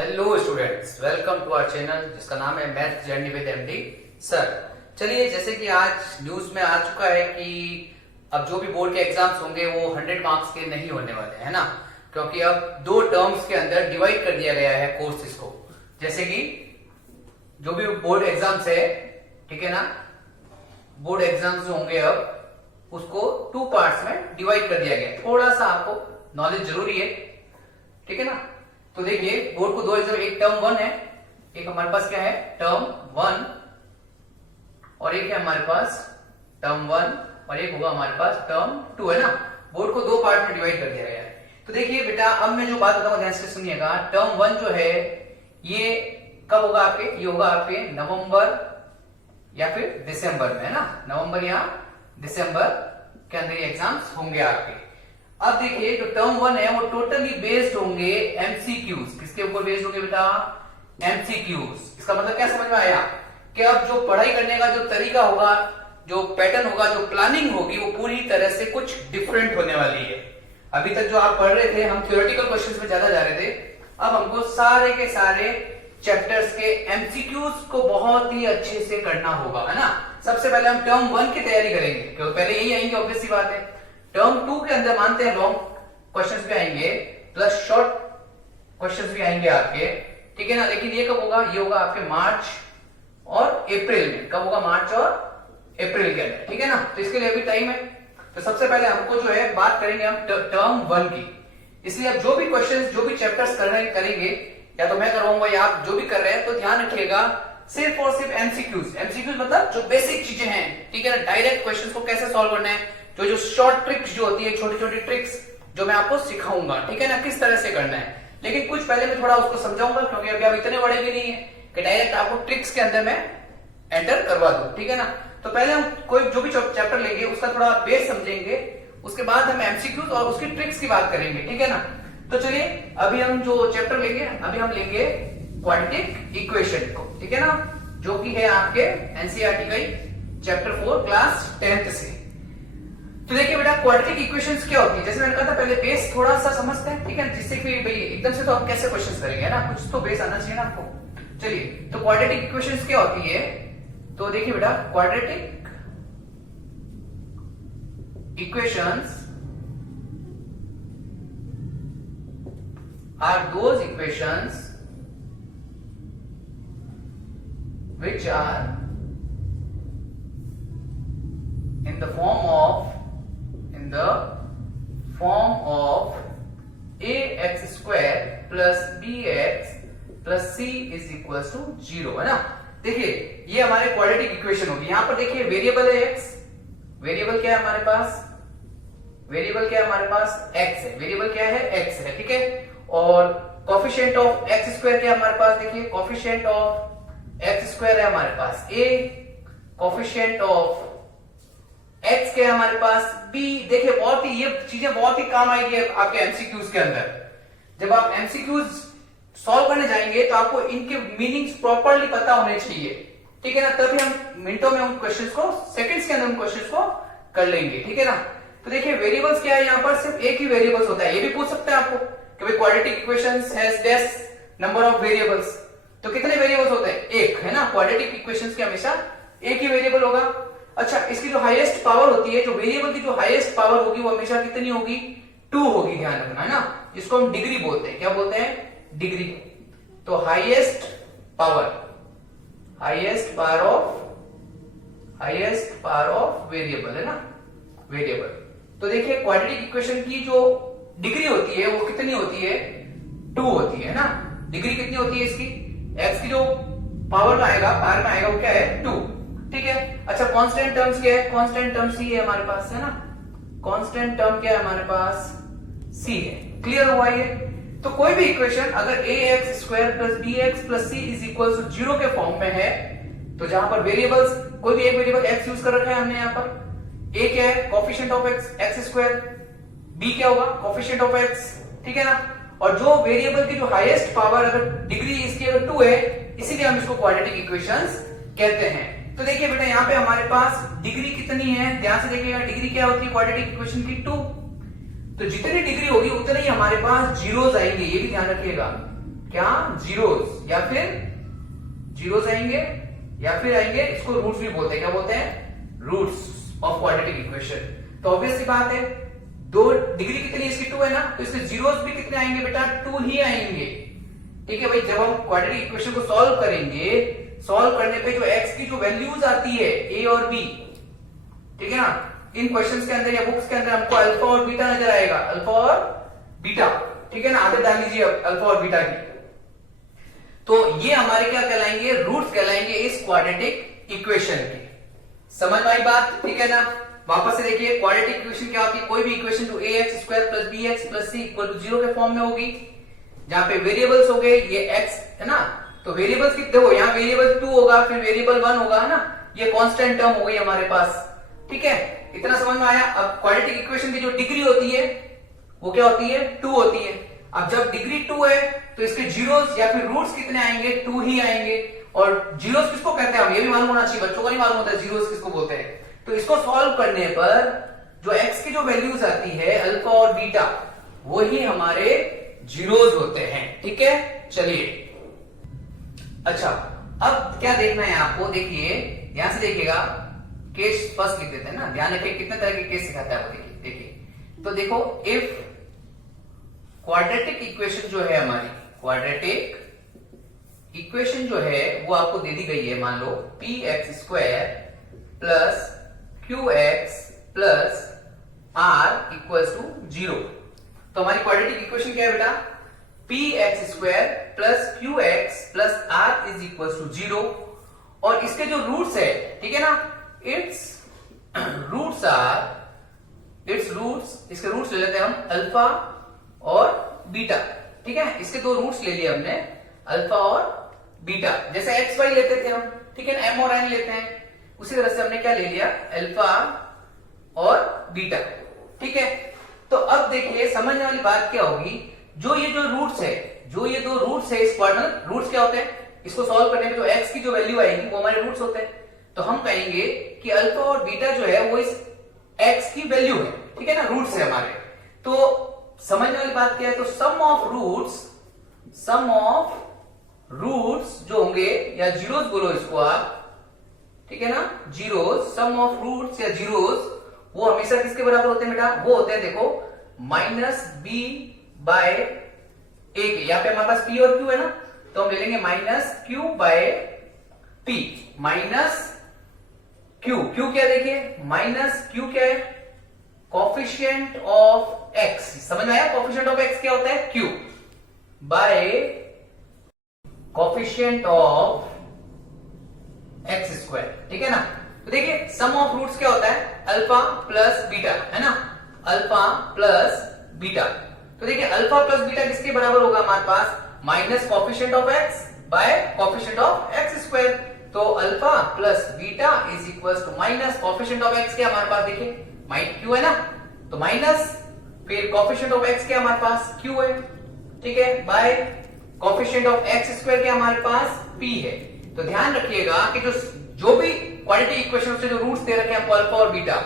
Hello students, welcome to our channel जिसका नाम है math journey with MD sir. चलिए, जैसे कि आज न्यूज में आ चुका है कि अब जो भी बोर्ड के एग्जाम्स होंगे वो 100 मार्क्स के नहीं होने वाले हैं ना, क्योंकि अब 2 टर्म्स के अंदर डिवाइड कर दिया गया है कोर्सेज को। जैसे कि जो भी बोर्ड एग्जाम्स है, ठीक है ना, बोर्ड एग्जाम्स जो होंगे अब उसको 2 पार्ट्स में डिवाइड कर दिया गया। थोड़ा सा आपको नॉलेज जरूरी है, ठीक है ना। तो देखिए, बोर्ड को 2 एग्जाम, एक टर्म 1 है, एक हमारे पास क्या है टर्म 1, और एक है हमारे पास टर्म 1 और एक होगा हमारे पास टर्म 2, है ना। बोर्ड को 2 पार्ट में डिवाइड कर दिया गया है। तो देखिए बेटा, अब मैं जो बात बताऊंगा ध्यान से सुनिएगा। टर्म 1 जो है ये कब होगा आपके, ये होगा आपके नवंबर या फिर दिसंबर में, है ना। नवंबर या दिसंबर के अंदर ये एग्जाम्स होंगे आपके। अब देखिए, जो टर्म 1 है वो टोटली बेस्ड होंगे एमसीक्यूज। किसके ऊपर बेस्ड होंगे बेटा? एमसीक्यूज। इसका मतलब क्या समझ में आया कि अब जो पढ़ाई करने का जो तरीका होगा, जो पैटर्न होगा, जो प्लानिंग होगी, वो पूरी तरह से कुछ डिफरेंट होने वाली है। अभी तक जो आप पढ़ रहे थे, हम थ्योरेटिकल क्वेश्चंस में ज्यादा जा रहे थे। अब हमको सारे के सारे चैप्टर्स के एमसीक्यूज को बहुत ही अच्छे से करना होगा, है ना। सबसे पहले हम टर्म 1 की तैयारी करेंगे, क्योंकि पहले यही आएंगे, ऑब्वियस सी बात है। टर्म 2 के अंदर मानते हैं लॉन्ग क्वेश्चंस भी आएंगे प्लस शॉर्ट क्वेश्चंस भी आएंगे आपके, ठीक है ना। लेकिन ये कब होगा? ये होगा आपके मार्च और अप्रैल में। कब होगा? मार्च और अप्रैल के अंदर, ठीक है ना। तो इसके लिए अभी टाइम है। तो सबसे पहले हमको जो है बात करेंगे हम टर्म 1 की। इसलिए अब जो भी क्वेश्चंस, जो भी चैप्टर्स करेंगे, या तो मैं करवाऊंगा या आप जो भी कर रहे हैं, तो ध्यान रखिएगा सिर्फ और सिर्फ एमसीक्यूज। एमसीक्यूज मतलब जो बेसिक चीजें हैं, ठीक है ना। डायरेक्ट क्वेश्चंस को कैसे सॉल्व करना है, जो शॉर्ट ट्रिक्स जो होती है, छोटी छोटी ट्रिक्स जो मैं आपको सिखाऊंगा, ठीक है ना, किस तरह से करना है। लेकिन कुछ पहले मैं थोड़ा उसको समझाऊंगा, क्योंकि अभी आप इतने बड़े भी नहीं है कि डायरेक्ट आपको ट्रिक्स के अंदर मैं एंटर करवा दूं, ठीक है ना। तो पहले हम कोई जो भी चैप्टर लेंगे उसका थोड़ा बेस समझेंगे, उसके बाद हम एमसीक्यूज और उसकी ट्रिक्स की बात करेंगे, ठीक है ना। तो चलिए, अभी हम जो चैप्टर लेंगे, अभी हम लेंगे क्वाड्रेटिक इक्वेशन को, ठीक है ना, जो कि है आपके एनसीईआरटी का चैप्टर 4 क्लास 10th से। तो देखिए बेटा, क्वाड्रेटिक इक्वेशंस क्या होती है, जैसे मैंने कहा था पहले बेस थोड़ा सा समझते हैं, ठीक है, जिससे कि भाई एकदम से तो हम कैसे क्वेश्चंस करेंगे, है ना, कुछ तो बेस आना चाहिए ना आपको। चलिए, तो क्वाड्रेटिक इक्वेशंस क्या होती है, तो देखिए बेटा, quadratic equations are those equations which are in the form of ax square plus bx plus c is equals to 0, है ना। देखिए, ये हमारे क्वाड्रेटिक इक्वेशन होगी। यहां पर देखिए वेरिएबल है x, वेरिएबल क्या है हमारे पास? वेरिएबल क्या है हमारे पास? x है। वेरिएबल क्या है? x है, ठीक है। और कोफिशिएंट ऑफ x स्क्वायर क्या है हमारे पास? देखिए, कोफिशिएंट ऑफ x स्क्वायर है हमारे पास a, कोफिशिएंट ऑफ x क्या है हमारे पास? b। देखिए, बहुत ही ये चीजें बहुत ही काम आएगी आपके एमसीक्यूज के अंदर। जब आप एमसीक्यूज सॉल्व करने जाएंगे तो आपको इनके मीनिंग्स प्रॉपरली पता होने चाहिए, ठीक है ना। तभी हम मिनटों में उन क्वेश्चंस को, सेकंड्स के अंदर उन क्वेश्चंस को कर लेंगे, ठीक है ना। तो देखिए, वेरिएबल्स क्या है, यहां पर सिर्फ एक ही वेरिएबल्स होता है। ये भी पूछ सकते हैं आपको कि भाई quadratic equations has these number of variables, तो कितने वेरिएबल्स होते हैं? एक, है ना। क्वाड्रेटिक इक्वेशंस के हमेशा एक ही वेरिएबल होगा। अच्छा, इसकी जो हाईएस्ट पावर होती है, जो वेरिएबल की जो हाईएस्ट पावर होगी, वो हमेशा कितनी होगी? 2 होगी, ध्यान रखना, है ना। जिसको हम डिग्री बोलते हैं। क्या बोलते हैं? डिग्री। तो हाईएस्ट पावर ऑफ वेरिएबल, है ना, वेरिएबल। तो देखिए, क्वाड्रेटिक इक्वेशन की जो डिग्री होती है वो कितनी होती है? 2 होती है ना। डिग्री कितनी होती है इसकी? x की जो पावर में आएगा वो क्या है? 2, ठीक है। अच्छा, कांस्टेंट टर्म्स क्या है? कांस्टेंट टर्म c है हमारे पास, है ना। कांस्टेंट टर्म क्या है हमारे पास? c है। क्लियर हुआ ये? तो कोई भी इक्वेशन अगर ax square plus bx plus c is equal to 0 के फॉर्म में है, तो जहां पर वेरिएबल्स, कोई भी एक वेरिएबल x यूज कर रखा है हमने यहाँ पर। a क्या है? Coefficient of x square. b क्या होगा? कोफिशिएंट ऑफ x, ठीक है ना। और जो वेरिएबल की जो हाईएस्ट पावर, अगर डिग्री इसकी अगर 2 है, इसीलिए हम इसको क्वाड्रेटिक इक्वेशंस कहते हैं। तो देखिए बेटा, यहाँ पे हमारे पास डिग्री कितनी है? ध्यान से देखिएगा, डिग्री क्या होती है क्वाड्रेटिक इक्वेशन की? 2। तो जितनी डिग्री होगी उतने ही हमारे पास जीरोस आएंगे, ये भी ध्यान रखिएगा। क्या जीरोस, या फिर जीरोस आएंगे, या फिर आएंगे इसको रूट्स भी बोलते हैं, क्या बोलते हैं, रूट्स ऑफ क्वाड्रेटिक इक्वेशन। तो ऑब्वियस सी बात है, दो डिग्री कितनी इसकी 2 है ना, तो इसके जीरोस भी कितने आएंगे बेटा, 2 ही आएंगे। ठीक है भाई, जब हम क्वाड्रेटिक इक्वेशन को सॉल्व करेंगे, सॉल्व करने पे जो x की जो वैल्यूज आती है a और b, ठीक है ना, इन क्वेश्चंस के अंदर या बुक्स के अंदर हमको अल्फा और बीटा नजर आएगा, अल्फा और बीटा, ठीक है ना, आदत डाल लीजिए अल्फा और बीटा की। तो ये हमारे क्या कहलाएंगे, रूट्स कहलाएंगे इस क्वाड्रेटिक इक्वेशन के। समझ में आई बात, ठीक है ना। वापस से देखिए, क्वाड्रेटिक इक्वेशन क्या होती है, कोई भी इक्वेशन जो ax square plus bx plus c equal to 0 के फॉर्म में होगी, जहां पे वेरिएबल्स हो गए ये x है ना, तो वेरिएबल्स कितने हो, यहाँ वेरिएबल 2 होगा, फिर वेरिएबल 1 होगा, है ना, ये कांस्टेंट टर्म हो गई हमारे पास। ठीक है, इतना समझ में आया। अब क्वाड्रेटिक इक्वेशन की जो डिग्री होती है वो क्या होती है, 2 होती है। अब जब डिग्री 2 है तो इसके जीरोस या फिर रूट्स कितने आएंगे, 2 ही आएंगे। और जीरोस किसको कहते हैं, हम ये भी मालूम होना चाहिए, बच्चों को नहीं मालूम होता जीरोस किसको बोलते हैं। तो इसको सॉल्व करने पर जो x की जो वैल्यूज आती है अल्फा और बीटा, वो ही हमारे जीरोस होते हैं। ठीक है, चलिए अच्छा, अब क्या देखना है आपको, देखिए ध्यान से देखिएगा, केस फर्स्ट लिख देते हैं ना, ध्यान रखिए कितने तरह के केस सिखाता है आपको। देखिए देखिए, तो देखो, इफ क्वाड्रेटिक इक्वेशन जो है हमारी, क्वाड्रेटिक इक्वेशन जो है वो आपको दे दी गई है, मान लो P x square plus Q x plus R equals to 0। तो हमारी क्वाड्रेटिक इक्वेशन क्या है बेटा, P x square plus Q x plus R is equals to 0। और इसके जो रूट्स है, ठीक है ना, it's roots are, it's roots, इसके रूट्स ले लेते हैं हम अल्फा और बीटा। ठीक है, इसके दो रूट्स ले लिए हमने, अल्फा और बीटा, जैसे एक्स वाई लेते थे हम, ठीक है ना, एम और एन लेते हैं, उसी तरह से हमने क्या ले लिया, अल्फा और बीटा। ठीक है, तो अब देखिए समझने वाली बात क्या होगी, जो ये जो रूट्स है, जो ये दो रूट्स है इस क्वाड्रेटिक, रूट्स क्या होते हैं, इसको सॉल्व करने में जो एक्स की जो वैल्यू आएगी वो हमारे रूट्स होते हैं। तो हम कहेंगे कि अल्फा और बीटा जो है वो इस एक्स की वैल्यू है, ठीक है ना, रूट्स है हमारे। तो समझने वाली बात क्या है, तो सम ऑफ रूट्स जो होंगे, या जीरोस बोलो इसको आप, ठीक है ना, जीरोस, सम ऑफ रूट्स या जीरोस, वो हमेशा किसके बराबर होते हैं बेटा, वो होते हैं देखो माइनस बी बाय ए के। यहां पे हमारे पास पी और क्यू है ना, तो हम ले लेंगे minus Q by P, minus Q, Q क्या देखिए, माइनस क्यू क्या है, कोफिशिएंट ऑफ एक्स। समझ में आया, कोफिशिएंट ऑफ एक्स क्या होता है, Q, bye coefficient of x square. ठीक है ना, तो देखिए सम ऑफ रूट्स क्या होता है, अल्फा प्लस बीटा, है ना, अल्फा प्लस बीटा। तो देखिए अल्फा प्लस बीटा किसके बराबर होगा हमारे पास, minus coefficient of X by coefficient of x square. तो alpha plus beta is equal to minus coefficient of X क्या हमारे पास, देखिए क्यू है ना, तो माइनस फिर कोफिशिएंट ऑफ एक्स क्या हमारे पास, क्यू है, ठीक है, bye coefficient of x square क्या हमारे पास, पी है। तो ध्यान रखिएगा कि जो भी क्वाड्रेटिक इक्वेशन से जो रूट्स दे रखे हैं आपको अल्फा और बीटा,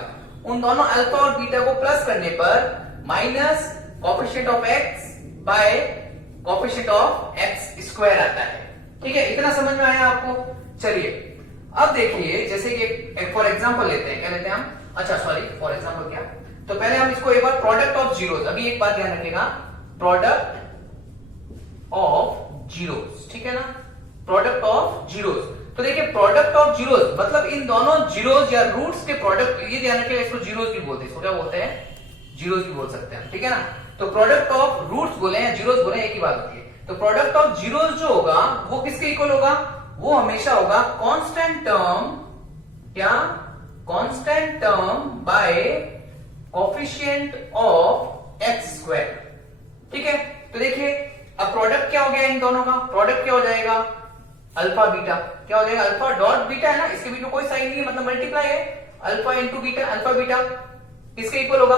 उन दोनों अल्फा और बीटा को प्लस करने पर minus coefficient of X by coefficient of x square आता है। ठीक है, इतना समझ में आया आपको। चलिए अब देखिए, जैसे कि एक फॉर एग्जांपल लेते हैं, क्या लेते हैं हम, अच्छा सॉरी फॉर एग्जांपल क्या, तो पहले हम इसको एक बार प्रोडक्ट ऑफ जीरोस, अभी एक बात ध्यान रखिएगा, प्रोडक्ट ऑफ जीरोस, ठीक है ना, प्रोडक्ट ऑफ जीरोस। तो देखिए प्रोडक्ट ऑफ जीरोस मतलब इन दोनों जीरोस या रूट्स के प्रोडक्ट, ये ध्यान रखिएगा, इसको जीरोस भी बोलते हैं, इसको क्या बोलते हैं, जीरोस भी बोल सकते हैं, ठीक है ना। तो प्रोडक्ट ऑफ रूट्स बोले या जीरोस बोले एक ही बात होती है। तो प्रोडक्ट ऑफ जीरोस जो होगा वो किसके इक्वल होगा, वो हमेशा होगा कांस्टेंट टर्म, क्या, constant term by coefficient of x square. ठीक है, तो देखिए अब प्रोडक्ट क्या हो गया इन दोनों का, प्रोडक्ट क्या हो जाएगा, अल्फा बीटा, क्या हो जाएगा, अल्फा डॉट बीटा है ना, इसके बीच में कोई साइन नहीं है, मतलब मल्टीप्लाई है, alpha into beta, alpha beta किसके इक्वल होगा,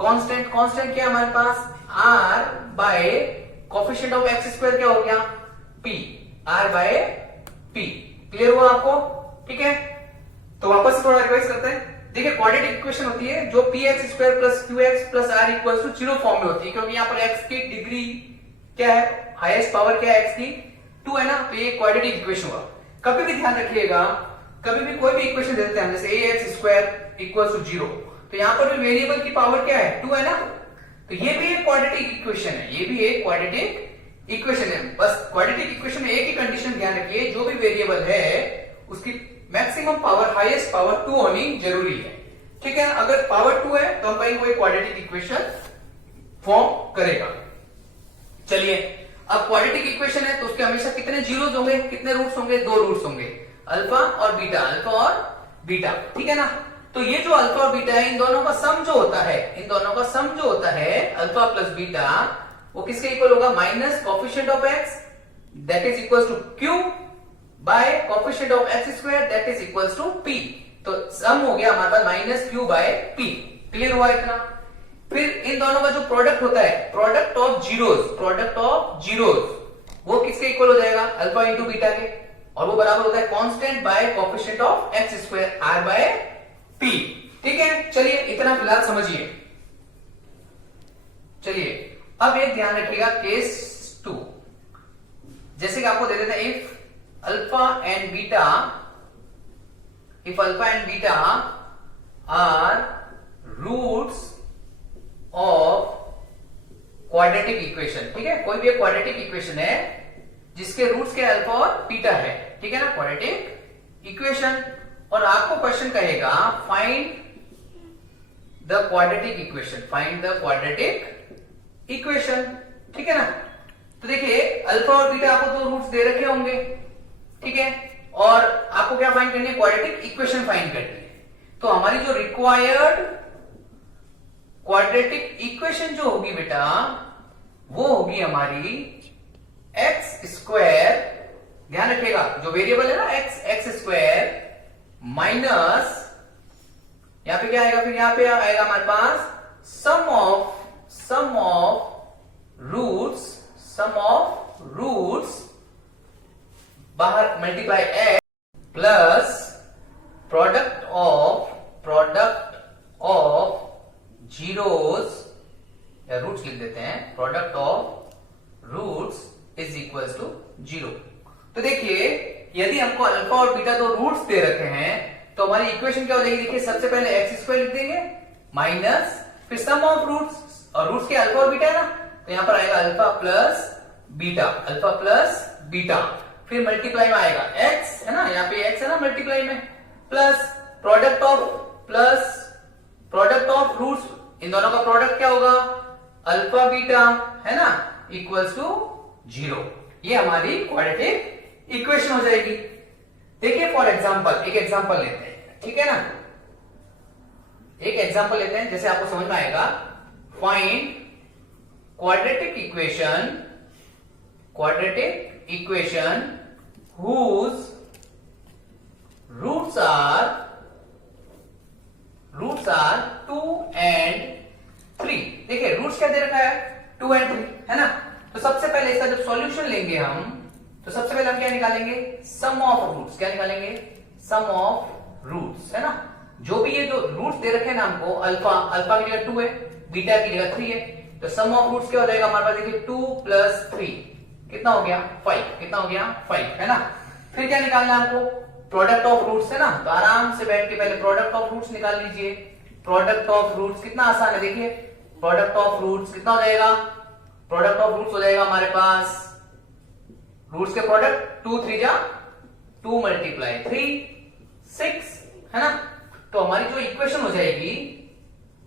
कांस्टेंट, कांस्टेंट क्या है हमारे पास, R by coefficient of x square क्या हो गया, P, R by P. Clear हुआ आपको, ठीक है। तो वापस थोड़ा रिवाइज करते हैं। देखिए क्वाड्रेटिक इक्वेशन होती है जो p x square plus Q x plus r equal to 0 form में होती है, क्योंकि यहाँ पर एक्स की डिग्री क्या है, हाईएस्ट पावर क्या है x की 2 है ना, तो ये क्वाड्रेटिक इक्वेशन हुआ। कभी भी ध्यान रखिएगा, कभी भी कोई भी इक्वेशन दे देते हैं जैसे ax स्क्वायर इक्वल टू 0, तो यहां पर भी वेरिएबल की पावर क्या है 2 है ना, तो ये भी एक क्वाड्रेटिक इक्वेशन है, ये भी एक क्वाड्रेटिक इक्वेशन है। बस क्वाड्रेटिक इक्वेशन में एक ही कंडीशन ध्यान रखिए, जो भी वेरिएबल है उसकी मैक्सिमम पावर हाईएस्ट पावर 2 होनी जरूरी है, ठीक है। अगर पावर 2 है तो हम कहेंगे वो क्वाड्रेटिक इक्वेशन फॉर्म करेगा। चलिए, अब क्वाड्रेटिक इक्वेशन है तो उसके हमेशा कितने जीरोस होंगे, कितने रूट्स होंगे, 2 रूट्स होंगे, अल्फा और बीटा, अल्फा और बीटा, ठीक है ना। तो ये जो अल्फा और बीटा है, इन दोनों का सम जो होता है, इन दोनों का सम जो होता है अल्फा प्लस बीटा, वो किसके इक्वल होगा, minus coefficient of X that is equal to Q by coefficient of x square that is equal to P. तो सम हो गया हमारे पास minus Q by P. Clear हुआ इतना। फिर इन दोनों का जो प्रोडक्ट होता है, product of zeros, product of zeros, वो किसके इक्वल हो जाएगा, अल्फा इंटू बीटा के, और वो बराबर होता है constant by coefficient of x square r by p, ठीक है। चलिए इतना फिलहाल समझिए। चलिए अब एक ध्यान रखिएगा केस 2, जैसे कि आपको दे देते हैं if alpha and beta, if alpha and beta are roots of quadratic equation, ठीक है। कोई भी एक क्वाड्रेटिक इक्वेशन है जिसके रूट्स के अल्फा और बीटा है, ठीक है ना, क्वाड्रेटिक इक्वेशन। और आपको क्वेश्चन कहेगा find the quadratic equation, find the quadratic equation, ठीक है ना। तो देखिए अल्फा और बीटा आपको 2 रूट्स दे रखे होंगे, ठीक है, और आपको क्या फाइंड करनी है, क्वाड्रेटिक इक्वेशन फाइंड करनी है। तो हमारी जो रिक्वायर्ड क्वाड्रेटिक इक्वेशन जो होगी बेटा, वो होगी हमारी एक्स स्क्वायर, ध्यान रखिएगा जो वेरिएबल है ना एक्स स्क्वायर माइनस, यहां पे क्या आएगा, फिर यहां पे आएगा हमारे पास सम ऑफ रूट्स बाहर multiply x plus product of zeros, या रूट्स लिख देते हैं, product of roots is equal to 0। तो देखिए यदि हमको अल्फा और बीटा 2 रूट्स दे रखे हैं तो हमारी इक्वेशन क्या हो जाएगी, देखिए सबसे पहले एक्स स्क्वायर लिख देंगे माइनस फिर सम ऑफ रूट्स, और रूट्स के अल्फा और बीटा है ना, तो यहां पर आएगा अल्फा प्लस बीटा, फिर मल्टीप्लाई में आएगा एक्स है ना, यहाँ पे एक्स है ना मल्टीप्लाई में, प्लस प्रोडक्ट ऑफ रूट्स, इन दोनों का प्रोडक्ट क्या होगा, अल्फा बीटा है ना, इक्वल्स टू 0। ये हमारी क्वाड्रेटिक इक्वेशन हो जाएगी। देखिए फॉर एग्जांपल, एक एग्जांपल लेते हैं, ठीक है ना, एक एग्जांपल लेते हैं, जैसे आपको समझ में आएगा। Find quadratic equation whose roots are 2 and 3। देखिए रूट्स क्या दे रखा है, 2 and 3 है ना। तो सबसे पहले इसका जब सॉल्यूशन लेंगे हम, तो सबसे पहले हम क्या निकालेंगे, सम ऑफ रूट्स, क्या निकालेंगे, सम ऑफ रूट्स है ना। जो भी ये जो रूट्स दे रखे हैं ना हमको, अल्फा की जगह 2 है, बीटा की जगह 3 है, तो सम ऑफ रूट्स क्या हो जाएगा हमारे पास, देखिए 2 + 3 कितना हो गया 5, कितना हो गया 5 है ना। फिर क्या निकालना है हमको, प्रोडक्ट ऑफ रूट्स है ना, तो आराम से बैठ के पहले प्रोडक्ट ऑफ रूट्स निकाल लीजिए। प्रोडक्ट ऑफ रूट्स कितना आसान है, देखिए प्रोडक्ट ऑफ रूट्स कितना हो जाएगा, प्रोडक्ट ऑफ रूट्स हो जाएगा हमारे पास, रूट्स के प्रोडक्ट 2 3 जा 2 × 3 6 है ना। तो हमारी जो इक्वेशन हो जाएगी,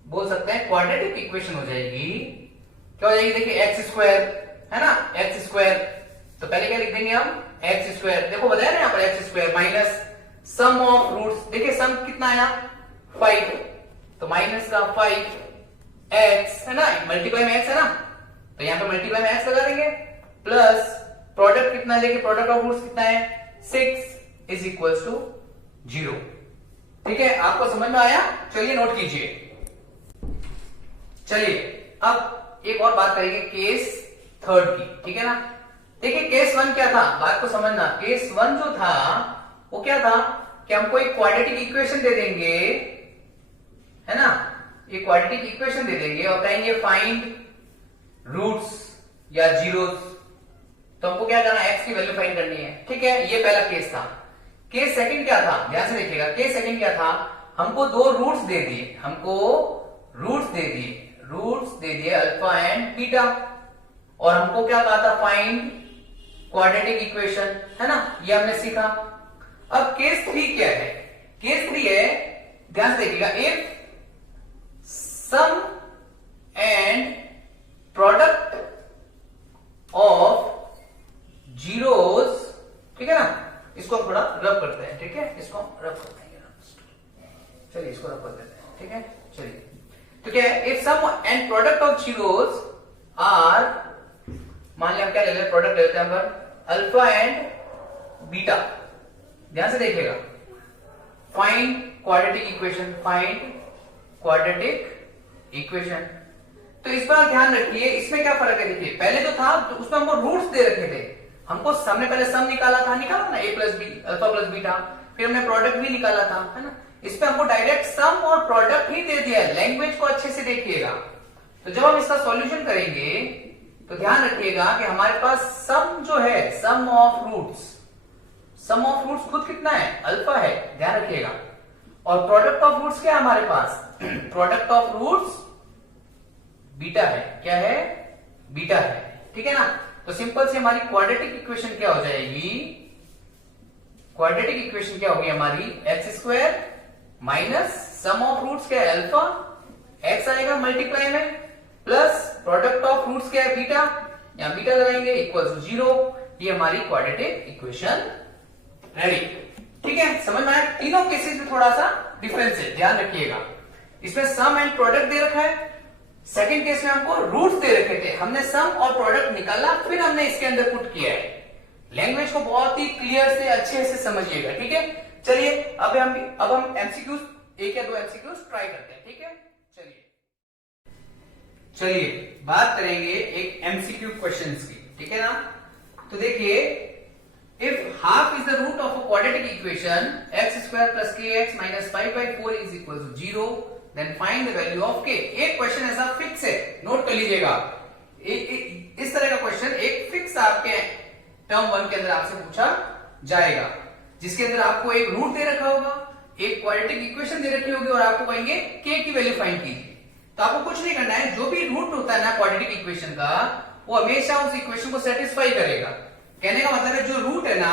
बोल सकते हैं क्वाड्रेटिक इक्वेशन हो जाएगी, क्या हो जाएगी, देखिए एक्स स्क्वायर है ना, एक्स स्क्वायर, तो पहले क्या लिख देंगे हम, एक्स स्क्वायर, देखो बताया ना यहाँ पर x square minus sum of roots, देखिए सम कितना आया 5, तो माइनस का 5 एक्स है ना, मल्टीप्लाई में एक्स है ना, तो यहाँ पे मल्टीप्लाई में एक्स लगा देंगे, प्लस प्रोडक्ट कितना है, देखिए प्रोडक्ट ऑफ रूट्स कितना है 6 इज इक्वल्स टू 0। ठीक है, आपको समझ में आया, चलिए नोट कीजिए। चलिए अब एक और बात करेंगे केस 3 की, ठीक है ना। देखिए केस 1 क्या था, बात को समझना। केस 1 जो था वो क्या था कि हमको एक क्वाड्रेटिक इक्वेशन दे देंगे, है ना, एक क्वाड्रेटिक इक्वेशन दे देंगे और कहेंगे फाइंड रूट्स या जीरोस, तो हमको क्या करना है, एक्स की वैल्यू फाइंड करनी है। ठीक है, ये पहला केस था। केस सेकंड क्या था, ध्यान से देखिएगा। केस सेकंड क्या था, हमको दो रूट्स दे दिए, रूट्स दे दिए अल्फा एंड बीटा, और हमको क्या कहा था, फाइंड क्वाड्रेटिक इक्वेशन, है ना, ये हमने सीखा। अब केस 3 क्या है, केस 3 है, ध्यान से देखिएगा, if sum and product of zeros, ठीक है ना, इसको हम थोड़ा रब करते हैं। ठीक है, इसको हम रब करते हैं, चलिए इसको रब कर देते हैं। ठीक है, चलिए, तो क्या है, if sum and product of zeros are, मान लिया हम क्या ले लेते हैं, प्रोडक्ट ले लेते हैं हम अल्फा एंड बीटा। ध्यान से देखिएगा, फाइंड क्वाड्रेटिक इक्वेशन, तो इस पर ध्यान रखिए, इसमें क्या फर्क है, देखिए पहले जो था तो उसमें हमको रूट्स दे रखे थे, हमको हमने पहले सम निकाला ना, A plus B, alpha plus beta, फिर हमने प्रोडक्ट भी निकाला था, है ना। इस पे हमको डायरेक्ट सम और प्रोडक्ट ही दे दिया है। लैंग्वेज को अच्छे से देखिएगा। तो जब हम इसका सॉल्यूशन करेंगे तो ध्यान रखिएगा कि हमारे पास सम जो है, सम ऑफ रूट्स खुद कितना है, अल्फा है, ध्यान रखिएगा। और प्रोडक्ट ऑफ रूट्स क्या है हमारे पास, प्रोडक्ट ऑफ रूट्स बीटा है, क्या है, बीटा है। ठीक है ना, तो सिंपल से हमारी क्वाड्रेटिक इक्वेशन क्या हो जाएगी, क्वाड्रेटिक इक्वेशन क्या होगी हमारी, x square minus sum of roots क्या है, अल्फा, एक्स आएगा मल्टीप्लाई में, प्लस प्रोडक्ट ऑफ रूट्स क्या है, बीटा, यहां बीटा लगाएंगे, इक्वल टू 0। ये हमारी क्वाड्रेटिक इक्वेशन रेडी। ठीक है, समझ में आया। तीनों केसेस में थोड़ा सा डिफरेंस है, ध्यान रखिएगा। इसमें सम एंड प्रोडक्ट दे रखा है, सेकंड केस में हमको रूट्स दे रखे थे, हमने सम और प्रोडक्ट निकाला, फिर हमने इसके अंदर पुट किया है। लैंग्वेज को बहुत ही क्लियर से अच्छे से समझिएगा। ठीक है, चलिए अब हम एमसीक्यूज, एक या दो एमसीक्यूज ट्राई करते हैं। ठीक है, चलिए बात करेंगे एक एमसीक्यू क्वेश्चंस की। ठीक है ना, तो देखिए, if half is the root of a quadratic equation X square plus K X minus 5/4 is equal to 0, then find the value of K. एक क्वेश्चन ऐसा फिक्स है, नोट कर लीजिएगा। इस तरह का क्वेश्चन एक फिक्स आपके टर्म 1 के अंदर आपसे पूछा जाएगा, जिसके अंदर आपको एक रूट दे रखा होगा, एक क्वाड्रेटिक इक्वेशन दे रखी होगी, और आपको कहेंगे के की वैल्यू फाइंड कीजिए। तो आपको कुछ नहीं करना है, जो भी रूट होता है ना क्वाड्रेटिक इक्वेशन का, वो हमेशा उस इक्वेशन को सेटिस्फाई करेगा। कहने का मतलब है, जो रूट है ना,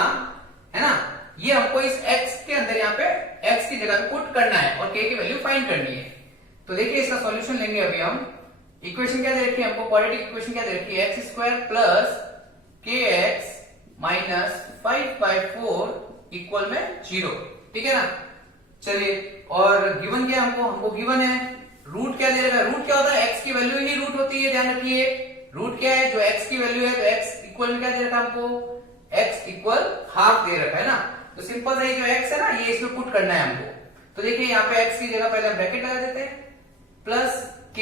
ये हमको इस x के अंदर यहाँ पे x की जगह पे पुट करना है और k की वैल्यू फाइंड करनी है। तो देखिए इसका सॉल्यूशन लेंगे अभी हम। इक्वेशन क्या दे रखी है हमको, क्वाड्रेटिक इक्वेशन क्या दे रखी है, x square plus K X minus 5/4 equal में 0। ठीक है ना, चलिए, और गिवन क्या हमको गिवन है रूट क्या दे रखा है, रूट क्या होता है, x की वैल्यू ही रूट होती है, ध्यान रखिए। रूट क्या है, जो x की वैल्यू है, तो x इक्वल में क्या दे रखा है हमको, x इक्वल हाफ दे रखा है ना। तो सिंपल है, जो x है ना, ये इसमें पुट करना है हमको। तो देखिए यहाँ पे x की जगह पहले ब्रैकेट लगा देते हैं, प्लस k,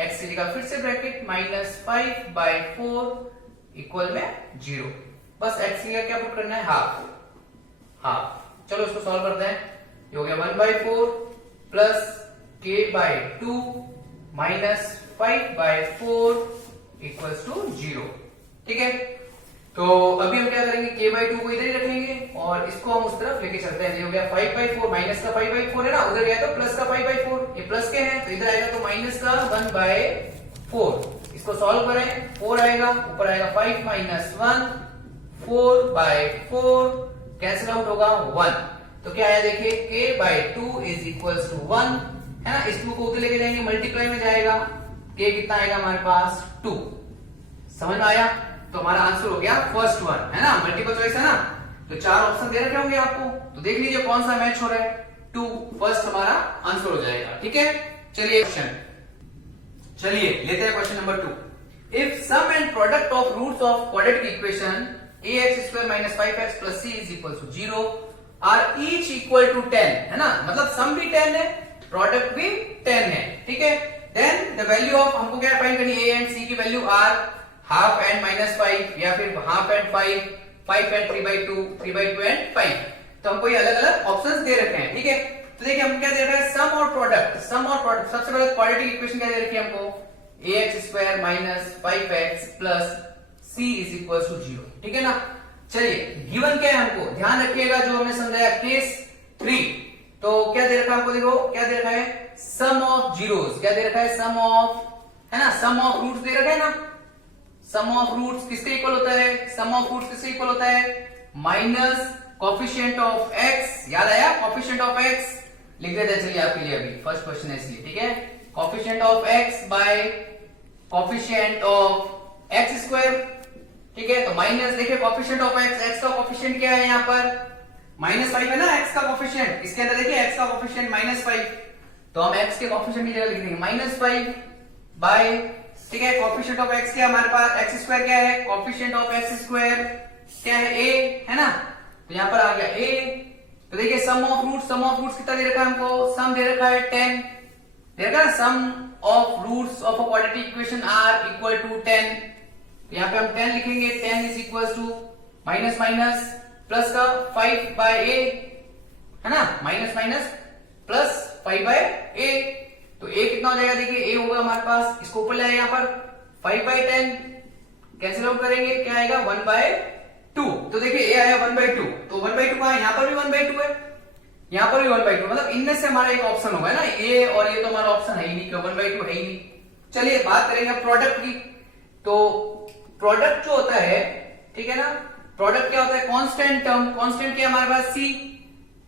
x की जगह फिर से ब्रैकेट, माइनस 5/4 इक्वल में 0। बस x की जगह क्या पुट करना है, हाफ। चलो इसको सॉल्व करते हैं। ये हो गया 1/4 plus k/2 minus 5/4 equals to 0। ठीक है, तो अभी हम क्या करेंगे, k/2 को इधर ही रखेंगे और इसको हम उस तरफ लेके चलते हैं। ये हो गया 5/4, माइनस का 5/4 है ना, उधर गया तो प्लस का 5/4, ये प्लस के हैं तो इधर आएगा तो माइनस का 1/4। इसको सॉल्व करें, 4 आएगा, ऊपर आएगा 5 माइनस 1, 4/4 कैंसिल आउट होगा 1। तो क्या आया देखिए, k/2 इज इक्वल्स टू 1, है ना। इस 2 को उधर लेके जाएंगे, मल्टीप्लाई में जाएगा, k कितना आएगा हमारे पास, 2। समझ में आया, तो हमारा आंसर हो गया फर्स्ट वन, है ना, मल्टीपल चॉइस है ना। तो 4 ऑप्शन दे रखे होंगे आपको, तो देख लीजिए कौन सा मैच हो रहा है, 2 फर्स्ट हमारा आंसर हो जाएगा। ठीक है, चलिए लेते हैं question number 2। If sum and product of roots of quadratic equation ax² minus 5x plus c is equal to 0 are each equal to 10, है ना, मतलब सम भी 10 है, प्रोडक्ट भी 10 है। ठीक है, देन द वैल्यू ऑफ, हमको क्या फाइंड करनी है, a एंड c की value are half and minus 5, या फिर हाफ एंड 5, 5 एंड 3/2, 3/2 एंड 5। तो हमको ये अलग अलग ऑप्शंस दे रखे हैं। ठीक है, तो देखिए हम क्या दे रहे हैं, सम और प्रोडक्ट। सबसे पहले क्वाड्रेटिक इक्वेशन क्या दे रखी है हमको, ax² minus 5x plus c is equal to 0। ठीक है ना। चलिए गिवन क्या है हमको ध्यान रखिएगा, जो हमने समझाया केस 3। तो क्या दे रखा है हमको, देखो क्या दे रखा है, सम ऑफ जीरोस। क्या दे रखा है, सम ऑफ, है ना, सम ऑफ रूट्स दे रखा है ना। सम ऑफ रूट्स किसके इक्वल होता है, सम ऑफ रूट्स किसके इक्वल होता है, माइनस कोफिशिएंट ऑफ x। याद आया, कोफिशिएंट ऑफ x लिख देते हैं। चलिए आपके लिए अभी फर्स्ट क्वेश्चन है इसलिए, ठीक है, coefficient of x bye coefficient of x square. ठीक है, तो माइनस, देखिए कोफिशिएंट ऑफ x का कोफिशिएंट क्या है, यहाँ पर -5 है ना x का कोफिशिएंट। इसके अंदर देखिए x का कोफिशिएंट -5, तो हम x के कोफिशिएंट की जगह लिख देंगे -5 बाय, ठीक है, कोफिशिएंट ऑफ x क्या हमारे पास, x स्क्वायर क्या है, कोफिशिएंट ऑफ x स्क्वायर क्या है, a, है ना। तो यहां पर आ गया a। तो देखिए सम ऑफ रूट्स कितना दे रखा है हमको, सम दे रखा है 10 दे रखा है, sum of roots of a quadratic equation are equal to 10। तो यहां पे हम 10 लिखेंगे, 10 is equal to minus minus plus का 5 बाय a, है ना, minus minus plus 5 by a। तो a कितना हो जाएगा, देखिए a होगा हमारे पास, इसको ऊपर ले आए, यहाँ पर 5 बाय 10 कैंसिल आउट करेंगे, क्या आएगा 1 बाय 2। तो देखिए a आया 1 बाय 2, तो 1 बाय 2 कहां है, यहाँ पर भी 1 बाय 2 है, यहाँ पर भी 1 बाय 2, मतलब इनमें से हमारा एक ऑप्शन होगा ना, a और ये तो हमारा ऑप्शन है ही नहीं, क्यों 1 बाय 2 है ही नहीं। चलिए बात करेंगे प्रोडक्ट की। तो प्रोडक्ट जो होता है, ठीक है ना, प्रोडक्ट क्या होता है, कांस्टेंट टर्म। कांस्टेंट क्या है हमारे पास, c,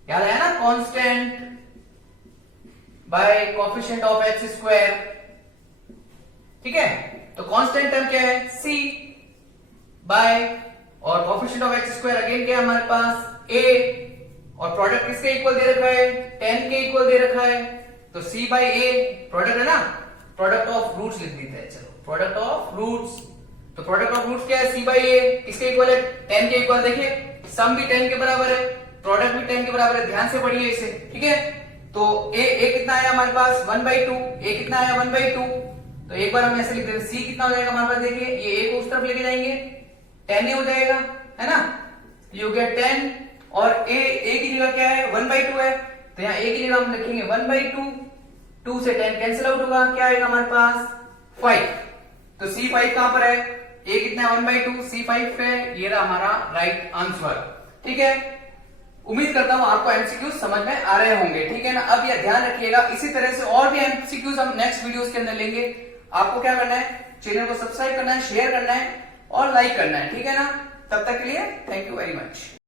याद आया ना, constant bye coefficient of x square. ठीक है, तो कांस्टेंट टर्म क्या है, c बाय, और coefficient of x square again क्या है हमारे पास, a, और प्रोडक्ट किसके इक्वल दे रखा है, 10 के इक्वल दे रखा है। तो c बाय a प्रोडक्ट है ना, प्रोडक्ट ऑफ रूट्स लिख देते हैं। चलो प्रोडक्ट ऑफ रूट्स, तो प्रोडक्ट ऑफ रूट्स क्या है, c बाय a किसके इक्वल है, 10 के इक्वल। देखिए सम भी 10 के बराबर है, प्रोडक्ट भी 10 के बराबर है, ध्यान से पढ़िए इसे। ठीक है, तो a कितना आया हमारे पास 1 बाय 2, a कितना आया 1 बाय 2। तो एक बार हम ऐसे लिख देते हैं, c कितना हो जाएगा हमारे पास, देखिए ये a को उस तरफ लेके जाएंगे 10 a हो जाएगा, है ना, ये हो गया 10, और a की जगह क्या है 1 बाय 2 है, तो यहाँ a की जगह हम लिखेंगे 1 बाय 2, 2 से 10 कैंसिल आउट होगा, क्या आएगा हमारे पास 5। तो c5 कहां पर है, a कितना है 1 बाय 2, c5 है, ये रहा हमारा राइट आंसर। ठीक है, उम्मीद करता हूं आपको एमसीक्यूज समझ में आ रहे होंगे। ठीक है ना, अब ये ध्यान रखिएगा, इसी तरह से और भी एमसीक्यूज हम नेक्स्ट वीडियोस के अंदर लेंगे। आपको क्या करना है, चैनल को सब्सक्राइब करना है, शेयर करना है और लाइक करना है। ठीक है ना, तब तक के लिए थैंक यू वेरी मच।